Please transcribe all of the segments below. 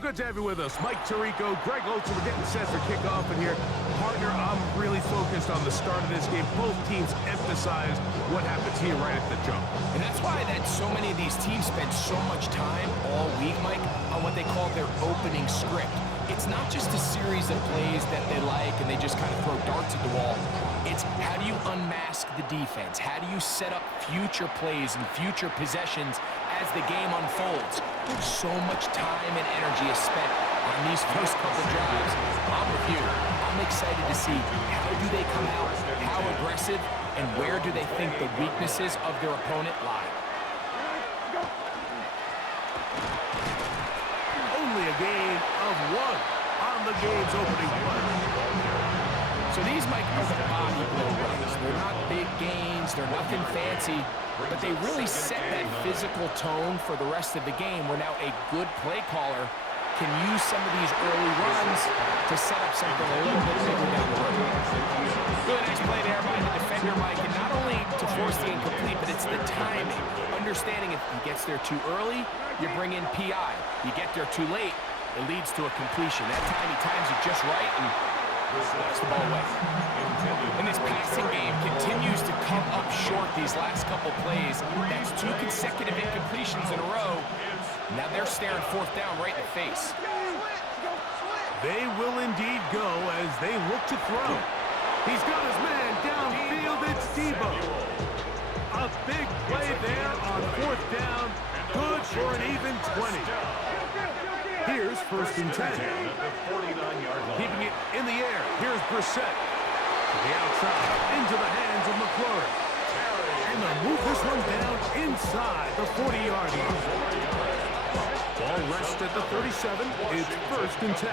good to have you with us. Mike Tirico, Greg Oates, we're getting set for kickoff in here. Partner, I'm really focused on the start of this game. Both teams emphasize what happens here right at the jump. And that's why so many of these teams spend so much time all week, Mike, on what they call their opening script. It's not just a series of plays that they like and they just kind of throw darts at the wall. It's how do you unmask the defense? How do you set up future plays and future possessions as the game unfolds? So much time and energy is spent on these first couple drives. I'm with you. I'm excited to see how do they come out, how aggressive, and where do they think the weaknesses of their opponent lie. Only a gain of 1 on the game's opening play. So these, Mike, are the body blow runs. They're not big gains, they're nothing fancy, but they really set that physical tone for the rest of the game where now a good play caller can use some of these early runs to set up something a little bit bigger down the road. Really nice play there by the defender, Mike, and not only to force the incomplete, but it's the timing. Understanding if he gets there too early, you bring in PI. You get there too late, it leads to a completion. That time he times it just right and knocks the ball away. And this passing game continues to come up short these last couple plays. That's 2 consecutive incompletions in a row. Now they're staring 4th down right in the face. They will indeed go as they look to throw. He's got his man downfield. It's Debo. A big play there on 4th down. Good for an even 20. Here's 1st and 10. Keeping it in the air. Here's Brissett. To the outside, into the hands of McClure. And they'll move this one down inside the 40-yard line. Ball rests at the 37. It's 1st and 10.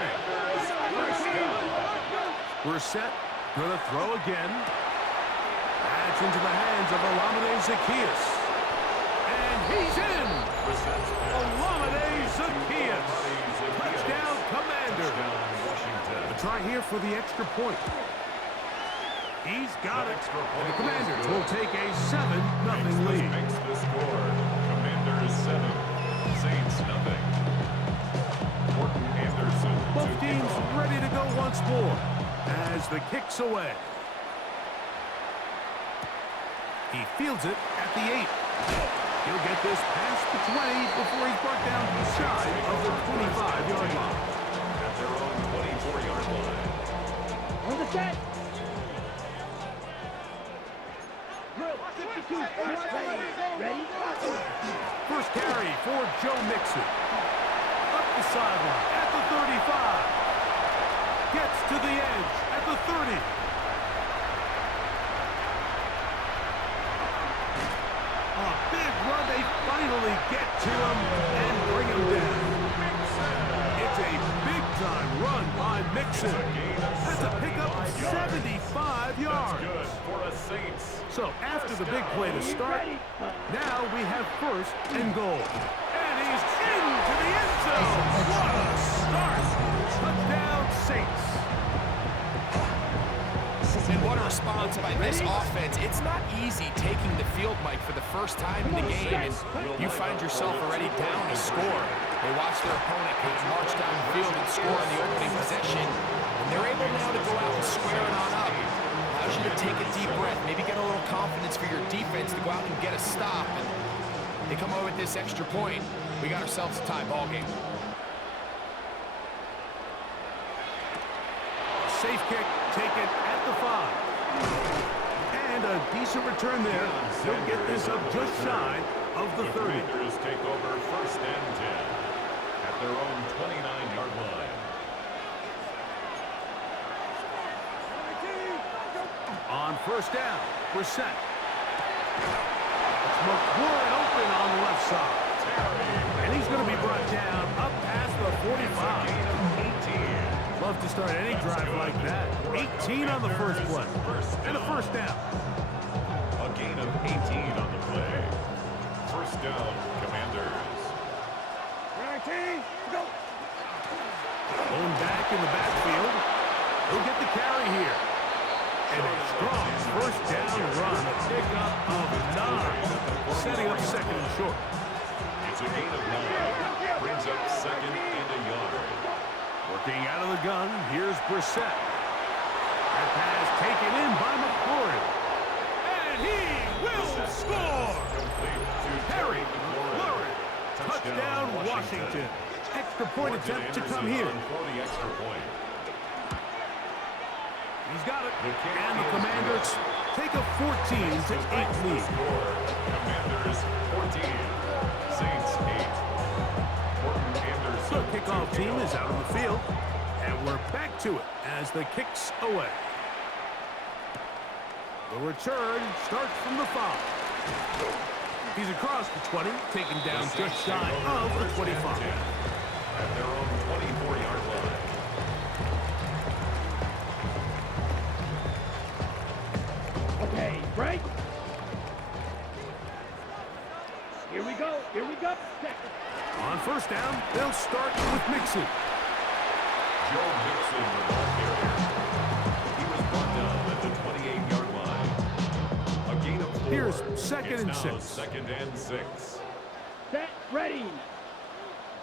Brissett gonna throw again. That's into the hands of Olamide Zaccheaus. And he's in! Olamide Zaccheaus. Touchdown, Commander. A try here for the extra point. He's got it. And the Commanders will take a 7-0 lead. Makes the score. Commanders 7, Saints nothing. Morton Anderson. Both teams ready to go once more as the kick's away. He fields it at the 8. He'll get this past the 20 before he's brought down shy of the 25-yard line. At their own 24-yard line. On the set. First carry for Joe Mixon. Up the sideline at the 35. Gets to the edge at the 30. A big run. They finally get to him and bring him down. It's a big-time run by Mixon. That's a pickup of 75 yards. Good for a Saints. So after the big play to start, now we have 1st and goal. And he's into the end zone. What a start. Touchdown, Saints. And what a response by this offense. It's not easy taking the field, Mike, for the first time in the game, and you find yourself already down a score. They watch their opponent kind of march down the field and score on the opening possession, and they're able now to go out and square it on up. Allows you to take a deep breath, maybe get a little confidence for your defense to go out and get a stop, and they come over with this extra point. We got ourselves a tie ball game. Safe kick taken at the 5. And a decent return there. He'll get this up just shy of the 30. Commanders take over 1st and 10 at their own 29-yard line. On 1st down, Brissett. It's McClure open on the left side. And he's going to be brought down up past the 45. Love to start any drive like that. 18 on the first play. And a 1st down. A gain of 18 on the play. 1st down, Commanders. Going back in the backfield. He'll get the carry here. And a strong 1st down run. A pickup of 9. Setting up 2nd and short. It's a gain of 9. Brings up 2nd and a yard. Looking out of the gun, here's Brissett. That pass taken in by McLaurin. And he will score! Harry McLaurin. Touchdown, Washington. Extra point attempt to come here. He's got it. And the Commanders take a 14-8 lead. Commanders 14, Saints 8. The kickoff team is out on the field. And we're back to it as the kick's away. The return starts from the 5. He's across the 20, taken down just shy of the 25. At their own 24-yard line. Okay, break. Here we go. Here we go. On first down, they'll start with Mixon. Joe Mixon, the ball carrier. He was brought down at the 28-yard line. A gain of 4. Here's second and 6. Second and 6. Set. Ready.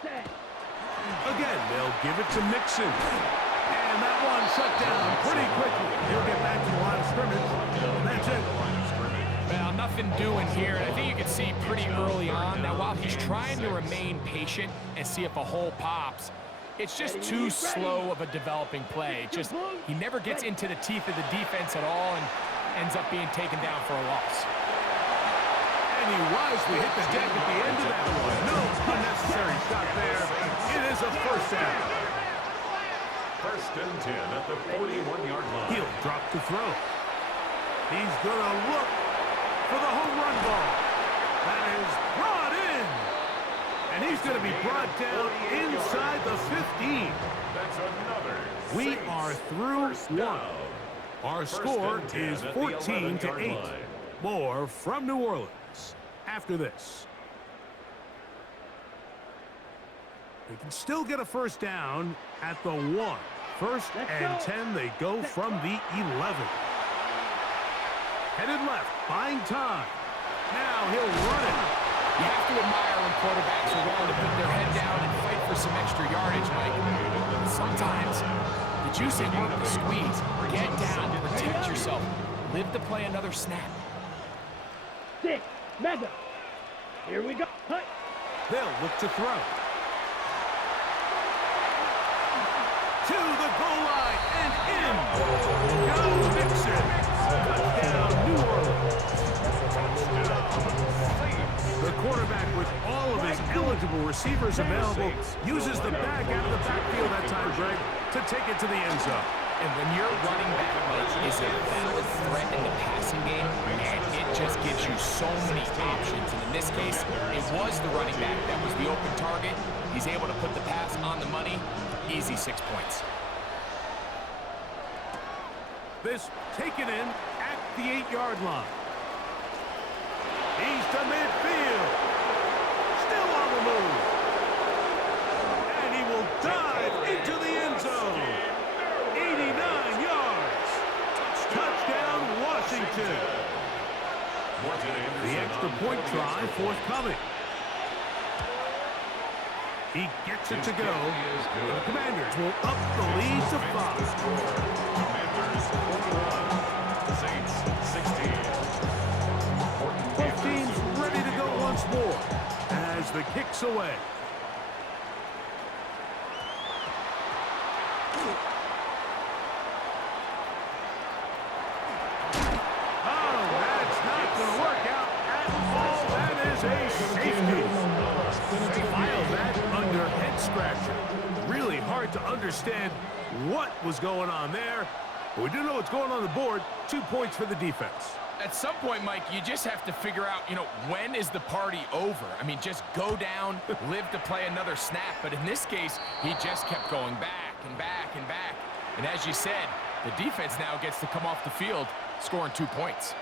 Set. Again, they'll give it to Mixon. And that one shut down pretty quickly. He'll get back to the line of scrimmage. And that's it. Well, nothing doing here, and I think you can see pretty early on. Now, while he's trying to remain patient and see if a hole pops, it's just too slow of a developing play. He never gets into the teeth of the defense at all and ends up being taken down for a loss. And he wisely hit the deck at the end of that one. No unnecessary shot there. It is a first down. First and 10 at the 41-yard line. He'll drop to throw. He's going to look for the home run ball. That is brought in. And he's going to be brought down inside the 15. That's another. We are through one. Our score is 14-8. More from New Orleans after this. They can still get a first down at the 1. First and 10, they go from the 11. Headed left, buying time. Now he'll run it. You have to admire when quarterbacks are willing to put their head down and fight for some extra yardage, Mike. Sometimes the juice ain't worth the squeeze. Get down, protect yourself. Live to play another snap. 6. Mega. Here we go. Cut. They'll look to throw. To the goal line and in. Go Mixon. Touchdown, New Orleans. The quarterback, with all of his eligible receivers available, uses the bag out of the backfield that time, Greg, to take it to the end zone. And when your running back is a valid threat in the passing game, man, it just gives you so many options. And in this case, it was the running back that was the open target. He's able to put the pass on the money. Easy 6 points. This taken in at the 8-yard line. He's to midfield. Still on the move. And he will dive into the end zone. 89 yards. Touchdown, Washington. The extra point try forthcoming. He gets it to go. The Commanders will up the lead to 5. Commanders 41, Saints 16. Both teams ready to go once more as the kick's away. Oh, that's not going to work out at all. That is a safety. File that under head scratcher. Really hard to understand what was going on there. But we do know what's going on the board. 2 points for the defense. At some point, Mike, you just have to figure out, when is the party over? I mean, just go down, live to play another snap. But in this case, he just kept going back and back and back. And as you said, the defense now gets to come off the field, scoring 2 points.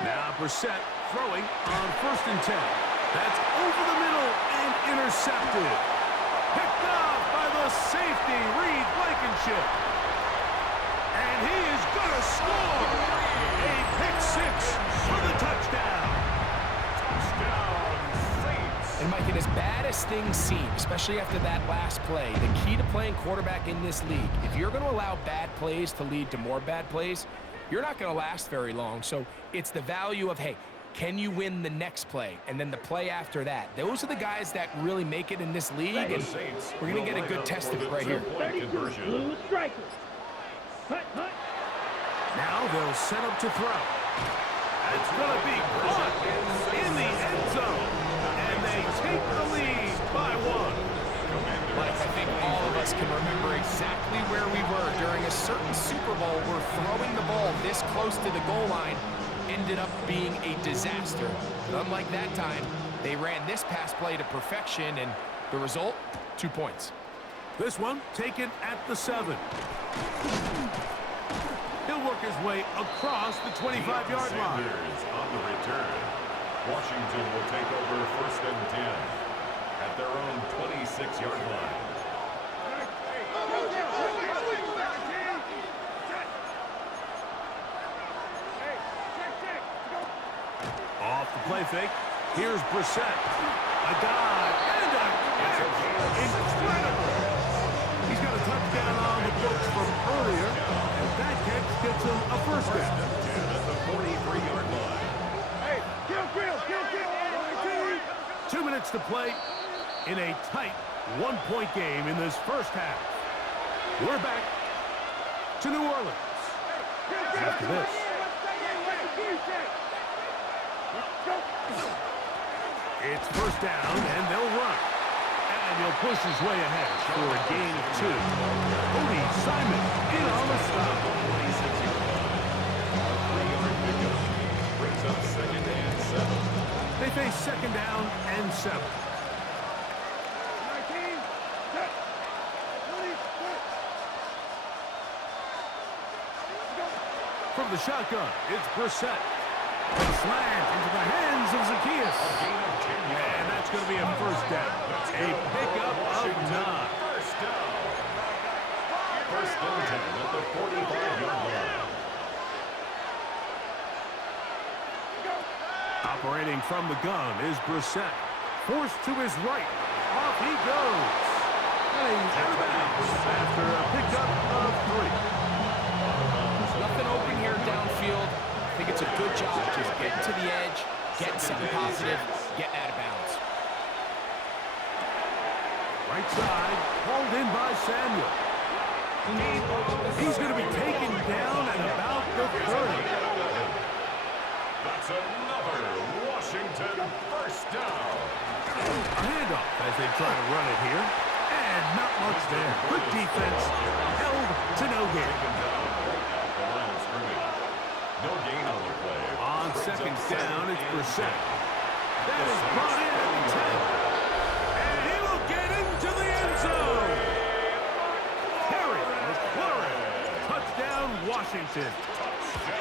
Now Brissett throwing on first and 10. That's over the middle and intercepted. Picked off by the safety, Reed Blankenship. And he is going to score. A pick 6 for the touchdown. interesting scene, especially after that last play. The key to playing quarterback in this league, if you're going to allow bad plays to lead to more bad plays, you're not going to last very long. So it's the value of, hey, can you win the next play? And then the play after that. Those are the guys that really make it in this league, and we're going to get a good test of it right here. 32, blue striker. Hut, hut. Now they'll set up to throw. It's going to be caught in the end zone. And they take the lead by 1. Mike, I think all of us can remember exactly where we were during a certain Super Bowl where throwing the ball this close to the goal line ended up being a disaster. But unlike that time, they ran this pass play to perfection, and the result, 2 points. This one taken at the 7. He'll work his way across the 25-yard line. Sanders on the return. Washington will take over 1st and 10 at their own 26-yard line. Off the play fake. Here's Brissett. A dive and a catch. Incredible. He's got a touchdown on the books from earlier, and that catch gets him a first down. At the 43-yard line. Hey, kill. 2 minutes to play in a tight one-point game in this first half. We're back to New Orleans. After this. It's first down, and they'll run. And he'll push his way ahead for a gain of 2. Cody Simon in on the stop. 26-yard line. 3-yard pickup. Brings up 2nd and 7. They face 2nd down and 7. From the shotgun, it's Brissett. Slant into the hands of Zacchaeus. And that's going to be a first down. A pickup of 9. First down. First and 10 at the 45-yard line. Operating from the gun is Brissett. Forced to his right. Off he goes. And he's out of bounds after a pickup of 3. Nothing open here downfield. I think it's a good job just getting to the edge, getting something positive, getting out of bounds. Right side, hauled in by Samuel. He's going to be taken down at about the 30. That's another Washington first down. A handoff as they try to run it here. And not much there. Good defense. Held to no gain. The line of scrimmage. No gain on the play. On 2nd down, it's Brissett. That is brought in at the 10. And he will get into the end zone. Terry McLaurin. Touchdown, Washington.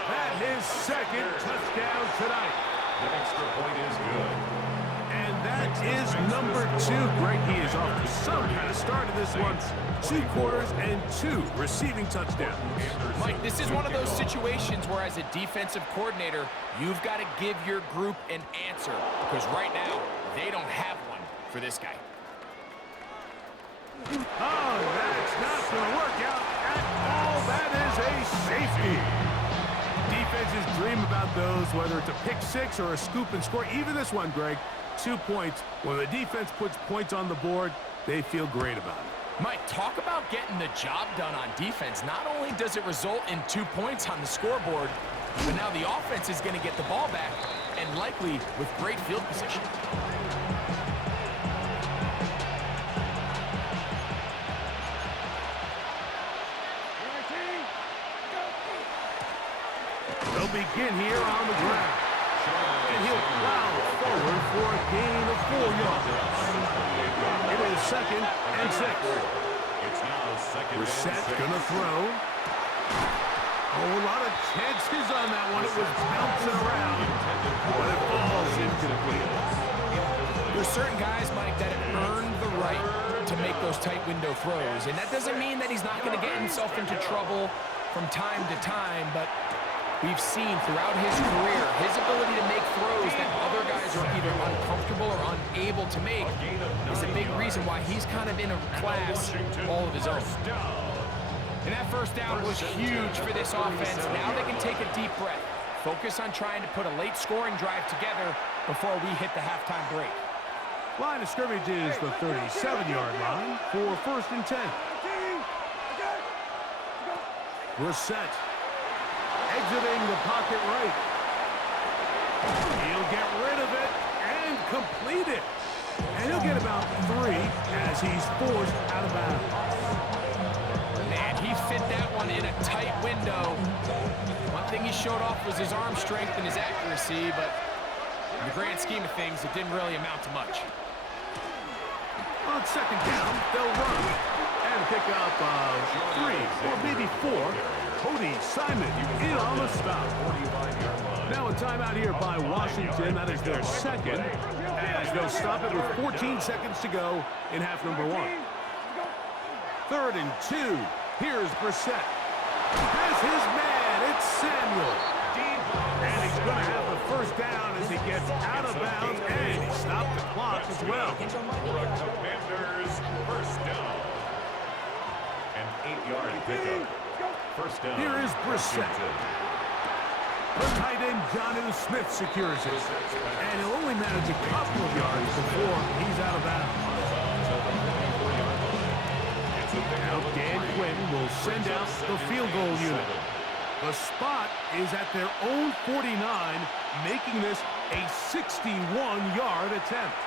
That is 2nd touchdown tonight. The extra point is good. And that is number 2. Greg, he is off to some kind of start in this one. 2 quarters and 2 receiving touchdowns. Mike, this is one of those situations where as a defensive coordinator, you've got to give your group an answer. Because right now, they don't have one for this guy. Oh, that's not going to work out at all. That is a safety. Defenses dream about those, whether it's a pick 6 or a scoop and score. Even this one, Greg, 2 points. When the defense puts points on the board, they feel great about it. Mike, talk about getting the job done on defense. Not only does it result in 2 points on the scoreboard, but now the offense is going to get the ball back, and likely with great field position. They'll begin here on the ground. And he'll plow forward for a gain of 4 yards. It is 2nd and 6. It's now 2nd and 6. Brissett gonna throw. Oh, a lot of chances on that one. It was bouncing around, but it falls incomplete. There's certain guys, Mike, that have earned the right to make those tight window throws, and that doesn't mean that he's not going to get himself into trouble from time to time, but we've seen throughout his career his ability to make throws that other guys are either uncomfortable or unable to make is a big reason why he's kind of in a class all of his own. And that first down was huge for this offense. Now they can take a deep breath. Focus on trying to put a late scoring drive together before we hit the halftime break. Line of scrimmage is the 37-yard line for 1st and 10. Brissett exiting the pocket right. He'll get rid of it and complete it. And he'll get about 3 as he's forced out of bounds. Man, he fit that one in a tight window. One thing he showed off was his arm strength and his accuracy, but in the grand scheme of things, it didn't really amount to much. On 2nd down, they'll run and pick up 3 or maybe 4. Cody Simon in on the stop. Now a timeout here by Washington. That is their 2nd, as they'll stop it with 14 seconds to go in half number 1. 3rd and 2. Here's Brissett. Has his man. It's Samuel. And he's going to have the 1st down as he gets out of bounds, and he stopped the clock as well. Commanders, 1st down. An 8-yard pickup. 1st down. Here is Brissett. The tight end, Jonnu Smith, secures it. And he'll only manage a couple of yards before he's out of bounds. Now Dan Quinn will send out the field goal unit. The spot is at their own 49, making this a 61-yard attempt.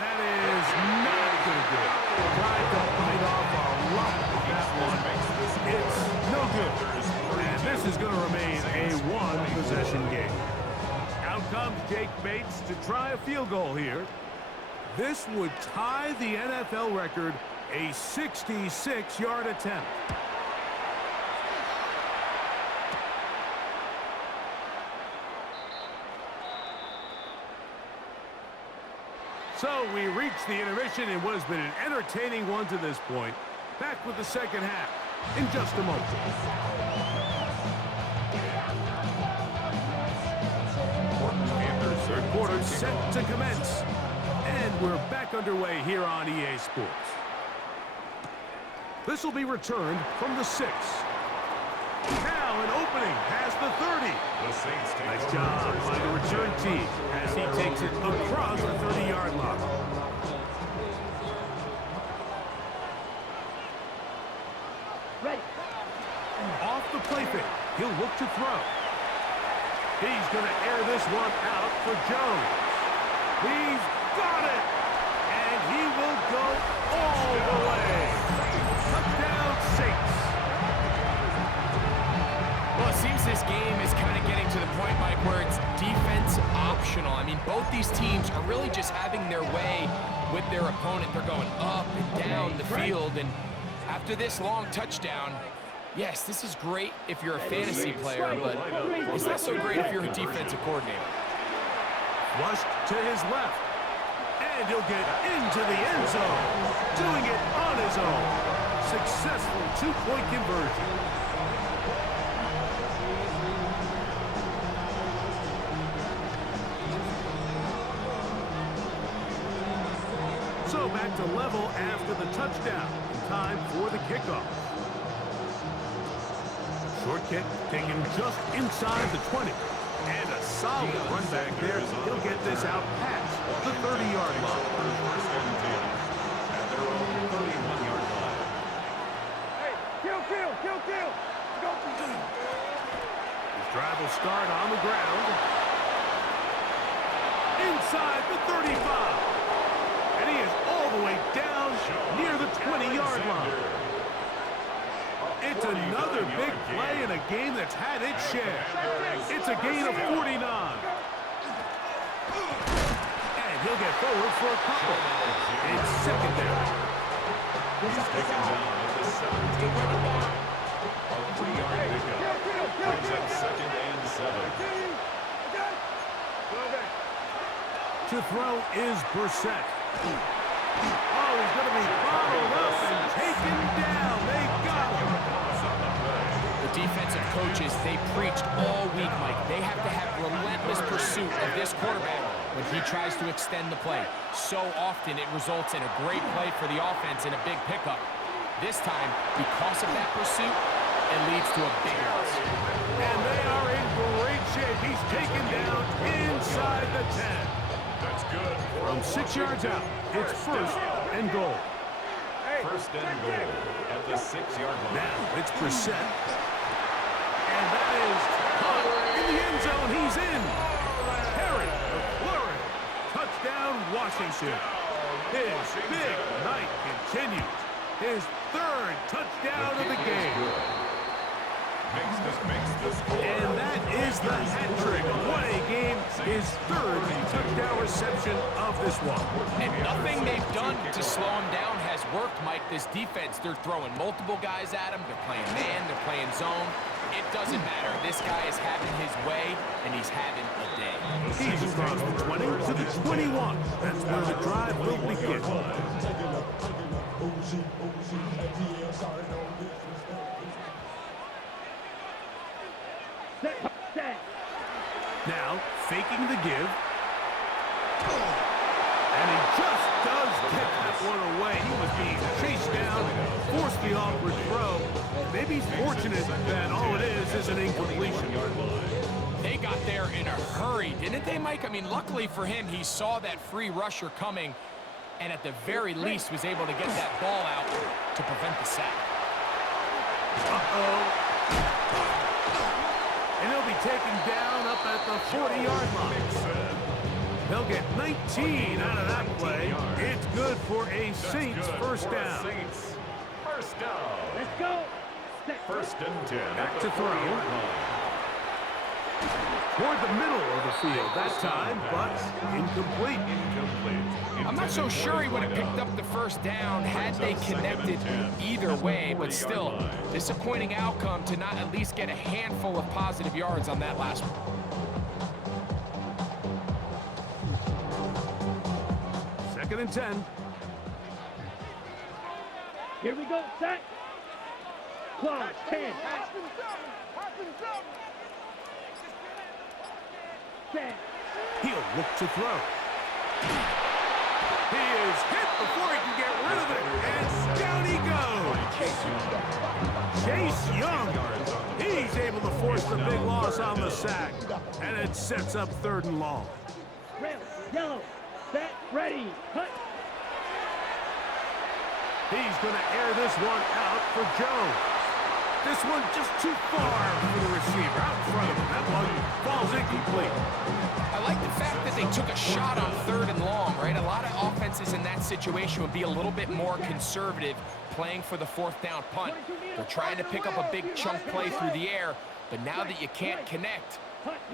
That is not going to do it. Tried to bite off a lot with that one. It's no good. And this is going to remain a 1-possession game. Out comes Jake Bates to try a field goal here. This would tie the NFL record, a 66-yard attempt. So we reach the intermission in what has been an entertaining one to this point. Back with the 2nd half in just a moment. 3rd quarter set to commence. And we're back underway here on EA Sports. This will be returned from the 6. Now an opening past the 30. Nice job by the return team as he takes it across the 30-yard line. Ready. Off the play fake, he'll look to throw. He's going to air this one out for Jones. He's got it! And he will go all the way. Touchdown, Saints. Well, it seems this game is kind of getting to the point, Mike, where it's defense optional. I mean, both these teams are really just having their way with their opponent. They're going up and down the field, and after this long touchdown, yes, this is great if you're a fantasy player, but it's not so great if you're a defensive coordinator. Flushed to his left, and he'll get into the end zone, doing it on his own. Successful 2-point conversion. So back to level after the touchdown. Time for the kickoff. Short kick taken just inside the 20. And a solid run back there. He'll get this out past the 30-yard line. At their own 31-yard line. Hey, kill. Go. His drive will start on the ground. Inside the 35. And he is all the way down near the 20-yard line. It's another big play in a game that's had its share. It's a gain of 49. And he'll get forward for a couple. It's 2nd down. He's taken down at the 17-yard line. A 3-yard pickup. Brings up 2nd and 7. To throw is Brissett. Oh, he's going to be bottled up and taken down. They got him. The defensive coaches, they preached all week, Mike. They have to have relentless pursuit of this quarterback when he tries to extend the play. So often it results in a great play for the offense and a big pickup. This time, because of that pursuit, it leads to a big loss. And they are in great shape. He's taken down inside the 10. That's good. From 6 yards out, it's first and goal. First and goal at the 6-yard line. Now it's Brissett. And that is caught in the end zone. He's in. Harry McLaurin. Touchdown, Washington. His big night continues. His third touchdown of the game. Makes the score. And that is the hat trick. What a game. His third touchdown reception of this one. And nothing they've done to slow him down has worked, Mike. This defense, they're throwing multiple guys at him. They're playing man, they're playing zone. It doesn't matter. This guy is having his way, and he's having a day. He's across the 20 to the 21. That's where the drive will begin. Now, faking the give. And he just does get that one away. He was being chased down, forced the awkward throw. Maybe he's fortunate that all it is an incompletion. They got there in a hurry, didn't they, Mike? I mean, luckily for him, he saw that free rusher coming, and at the very least was able to get that ball out to prevent the sack. Uh-oh. And he'll be taken down up at the 40-yard line. They'll get 19 out of that play. It's good for a Saints first down. Saints first down. Let's go. First and 10. Back to throw. Toward the middle of the field that time, but incomplete. I'm not so sure he would have picked up the first down had they connected either way, but still, disappointing outcome to not at least get a handful of positive yards on that last one. Second and 10. Here we go, set. Clock, 10. Set. He'll look to throw. He is hit before he can get rid of it, and down he goes. Chase Young. He's able to force the big loss on the sack, and it sets up third and long. Red, yellow, set, ready, cut. He's going to air this one out for Joe. This one just too far for the receiver out in front of him. That one falls incomplete. I like the fact that they took a shot on third and long, right? A lot of offenses in that situation would be a little bit more conservative playing for the fourth down punt. They're trying to pick up a big chunk play through the air, but now that you can't connect,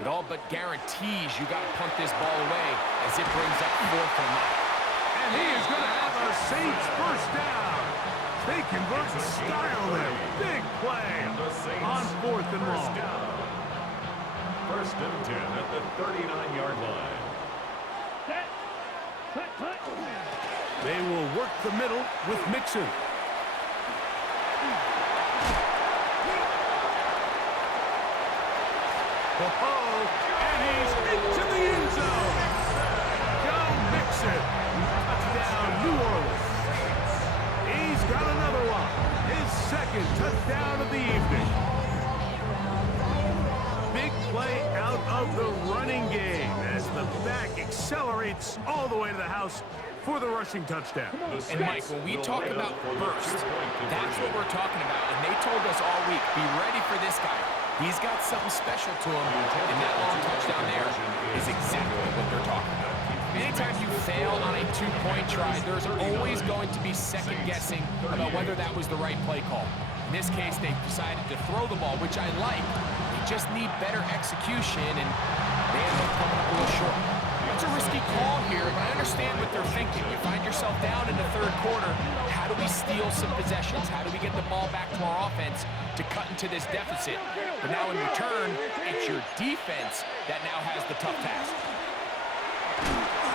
it all but guarantees you got to punt this ball away as it brings up fourth and long. And he is going to have a Saints first down. They convert in style there. Big play on fourth and long. First and 10 at the 39-yard line. Set. Cut, cut. They will work the middle with Mixon. Oh, and he's into the end zone. Joe Mixon. Touchdown, New Orleans. He's got another one. His second touchdown of the evening. Big play out of the running game as the back accelerates all the way to the house for the rushing touchdown. And Mike, when we talk about burst, that's what we're talking about. And they told us all week, be ready for this guy. He's got something special to him, and that long touchdown there is exactly what they're talking about. Anytime you fail on a two-point try, there's always going to be second-guessing about whether that was the right play call. In this case, they decided to throw the ball, which I like. They just need better execution, and they end up coming up a little short. It's a risky call here, but I understand what they're thinking. You find yourself down in the third quarter. How do we steal some possessions? How do we get the ball back to our offense to cut into this deficit? But now in return, it's your defense that now has the tough task.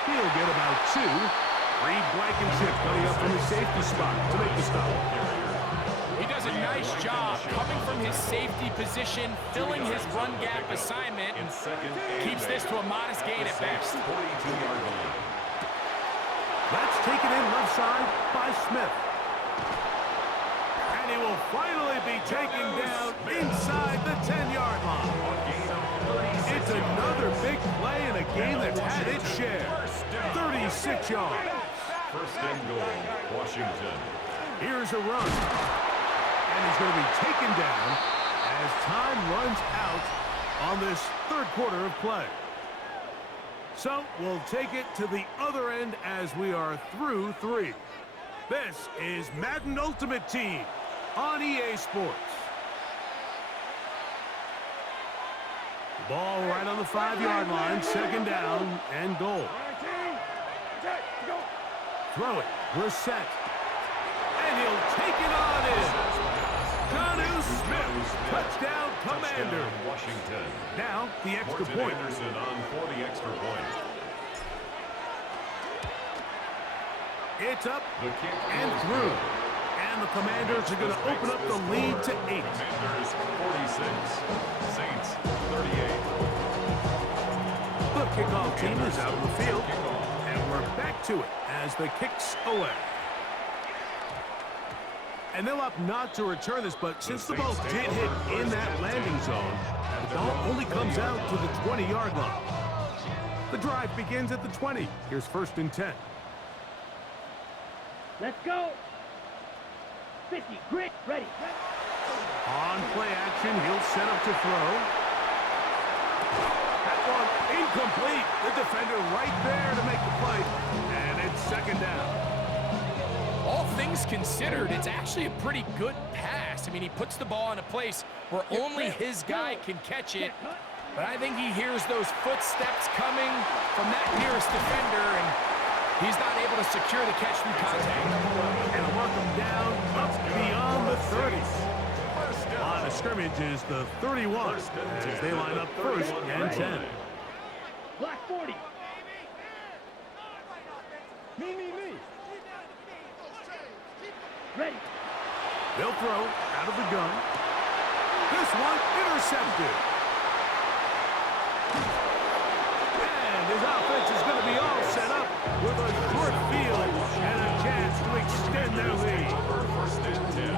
He'll get about two. Reed Blankenship coming up from the safety spot to make the stop. He does a nice job coming from his safety position, filling his run gap assignment, and keeps this to a modest gain at best. 42-yard line. That's taken in left side by Smith. And he will finally be taken down inside the 10-yard line. It's another big play in a game that's had its share. 36 yards. First and goal, Washington. Here's a run. And he's going to be taken down as time runs out on this third quarter of play. So we'll take it to the other end as we are through 3. This is Madden Ultimate Team on EA Sports. The ball right on the 5-yard line, second down and goal. Throw it, Brissett. And he'll take it on in. Jonnu Smith, touchdown Commander. Washington. Now the extra Morton point. Anderson on for the extra point. It's up The kick and is through. good. And the Commanders are going to open up the lead to 8. Commanders 46, Saints 38. The kickoff team is out of the field. And we're back to it as the kick's away. And they'll opt not to return this, but since the ball did hit in that landing zone, the ball only comes out to the 20-yard line. The drive begins at the 20. Here's first and 10. Let's go. 50, grit, ready. On play action, he'll set up to throw. That one incomplete. The defender right there to make the play. And it's second down. All things considered, it's actually a pretty good pass. I mean, he puts the ball in a place where only his guy can catch it. But I think he hears those footsteps coming from that nearest defender, and he's not able to secure the catch through contact. And work him down up beyond the 30. On the scrimmage is the 31 as they line up first and 10. Black 40. Me. Ready. They'll throw out of the gun. This one intercepted. And his offense is going to be all set up with a short field and a chance to extend their lead.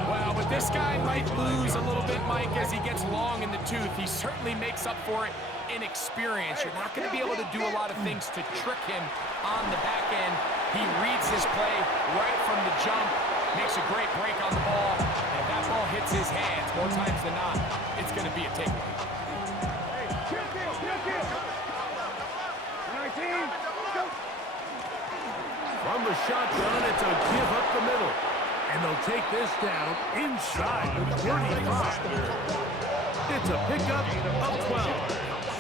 Wow, but this guy might lose a little bit, Mike, as he gets long in the tooth. He certainly makes up for it in experience. You're not going to be able to do a lot of things to trick him on the back end. He reads his play right from the jump, makes a great break on the ball, and if that ball hits his hands more times than not, it's going to be a takeaway. From the shotgun, it's a give up the middle. And they'll take this down inside the 35. It's a pickup of 12.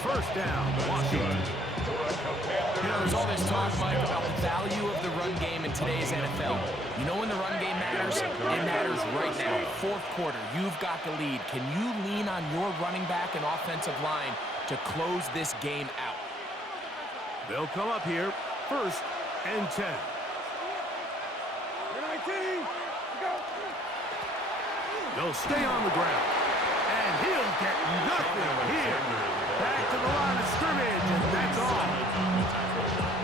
First down, Washington. You know, there's all this talk, Mike, about the value of the run game in today's NFL. You know when the run game matters? It matters right now. Fourth quarter, you've got the lead. Can you lean on your running back and offensive line to close this game out? They'll come up here, first and 10. They'll stay on the ground. And he'll get nothing here. Back to the line of scrimmage, and that's all.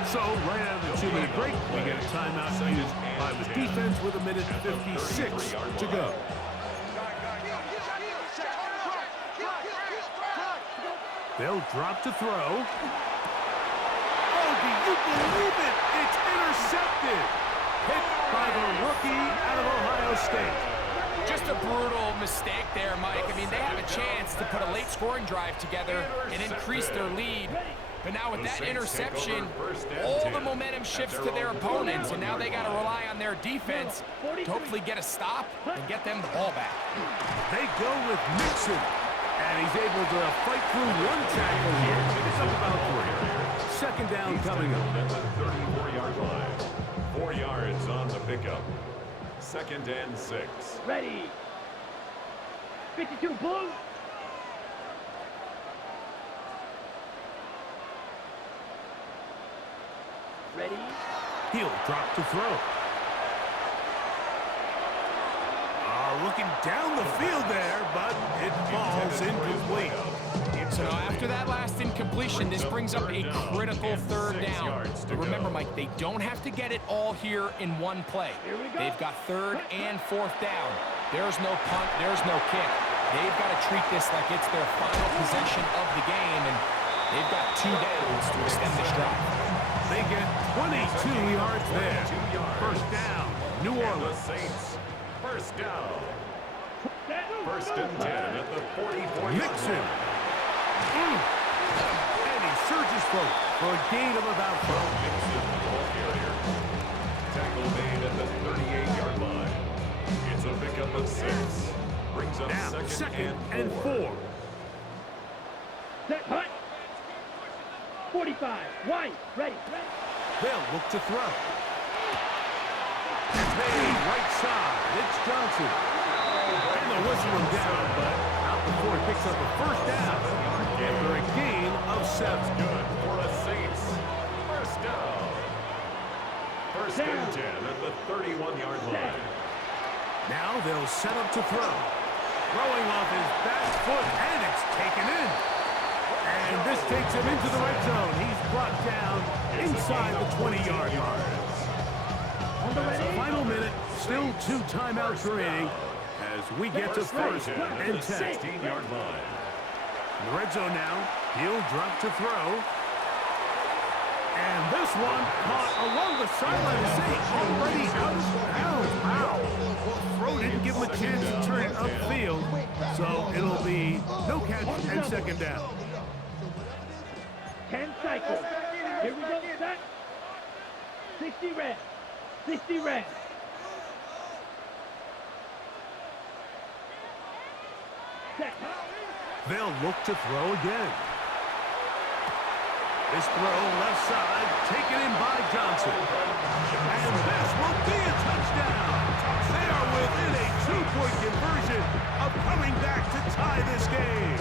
So, right out of the 2-minute break, we get a timeout used by the defense with 1:56 to go. They'll drop to throw. Oh, do you believe it? It's intercepted. Hit by the rookie out of Ohio State. Just a brutal mistake there, Mike. I mean, they have a chance to put a late scoring drive together and increase their lead. But now with that interception, all the momentum shifts to their opponents, and now they got to rely on their defense to hopefully get a stop and get them the ball back. They go with Mixon, and he's able to fight through one tackle here. It's up about 3. Second down coming up. At the 34-yard line. 4 yards on the pickup. Second and 6. Ready. 52 blue. Ready. He'll drop to throw. taken down the field there, but it falls incomplete. So now after that last incompletion, this brings up a critical third down. But remember, Mike, they don't have to get it all here in one play. They've got third and fourth down. There's no punt, there's no kick. They've got to treat this like it's their final possession of the game, and they've got 2 downs to extend this drive. They get 22 yards there. First down, New Orleans. Saints, first down. First and 10 at the 44. Mixon. And he surges forward for a gain of about 12. Mixon, the ball carrier. Tackle made at the 38-yard line. It's a pickup of 6. Brings up Now, second and 4. Set, hut. 45, wide, ready. They'll look to throw. It's made right side. It's Johnson. And they'll whistle him down, but not before he picks up a first down after a gain of 7. Good for the Saints. First down. First and 10 at the 31-yard line. Now they'll set up to throw. Throwing off his back foot, and it's taken in. And this takes him into the red zone. He's brought down inside the 20-yard line. Final minute, still 2 timeouts remaining as we get to first and 10. 16-yard line. In the red zone now, he'll drop to throw. And this one caught along the sideline, already out of bounds. Wow. Throw didn't give him a chance to turn it upfield, so it'll be no catch and second down. 10 cycles. Here we go, set. 60 red. 60 red. Set. They'll look to throw again. This throw left side, taken in by Johnson. And this will be a touchdown. They are within a 2-point conversion of coming back to tie this game.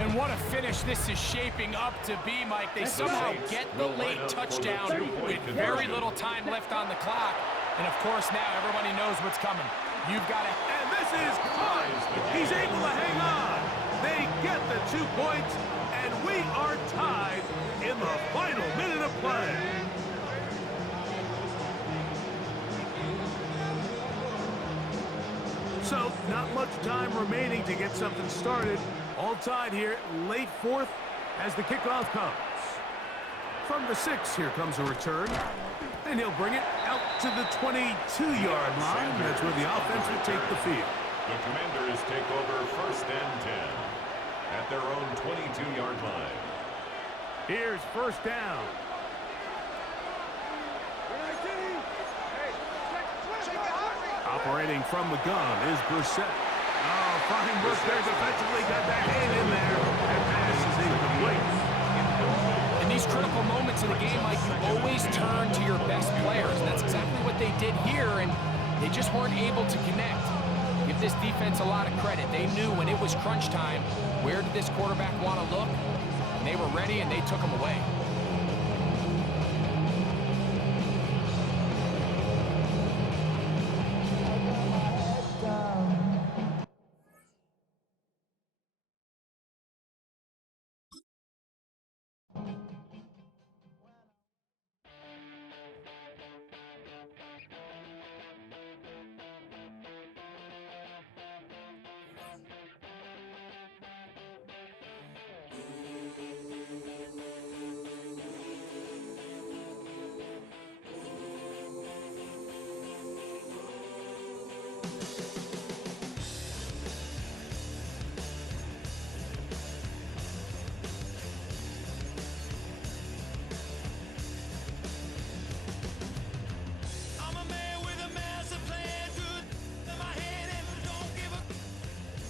And what a finish this is shaping up to be, Mike. They somehow get the late touchdown with very little time left on the clock. And, of course, now everybody knows what's coming. You've got to... And this is caught. He's able to hang on. They get the 2 points, and we are tied in the final minute of play. So, not much time remaining to get something started. All tied here, late fourth as the kickoff comes. From the 6, here comes a return. And he'll bring it out to the 22-yard line. That's where the offense will take the field. The Commanders take over first and 10 at their own 22-yard line. Here's first down. Operating from the gun is Brissett. Oh, fine work there defensively. Got that hand in there. That pass is incomplete. In these critical moments of the game, Mike, you always turn to your best players. And that's exactly what they did here, and they just weren't able to connect. Give this defense a lot of credit. They knew when it was crunch time, where did this quarterback want to look? And they were ready, and they took him away.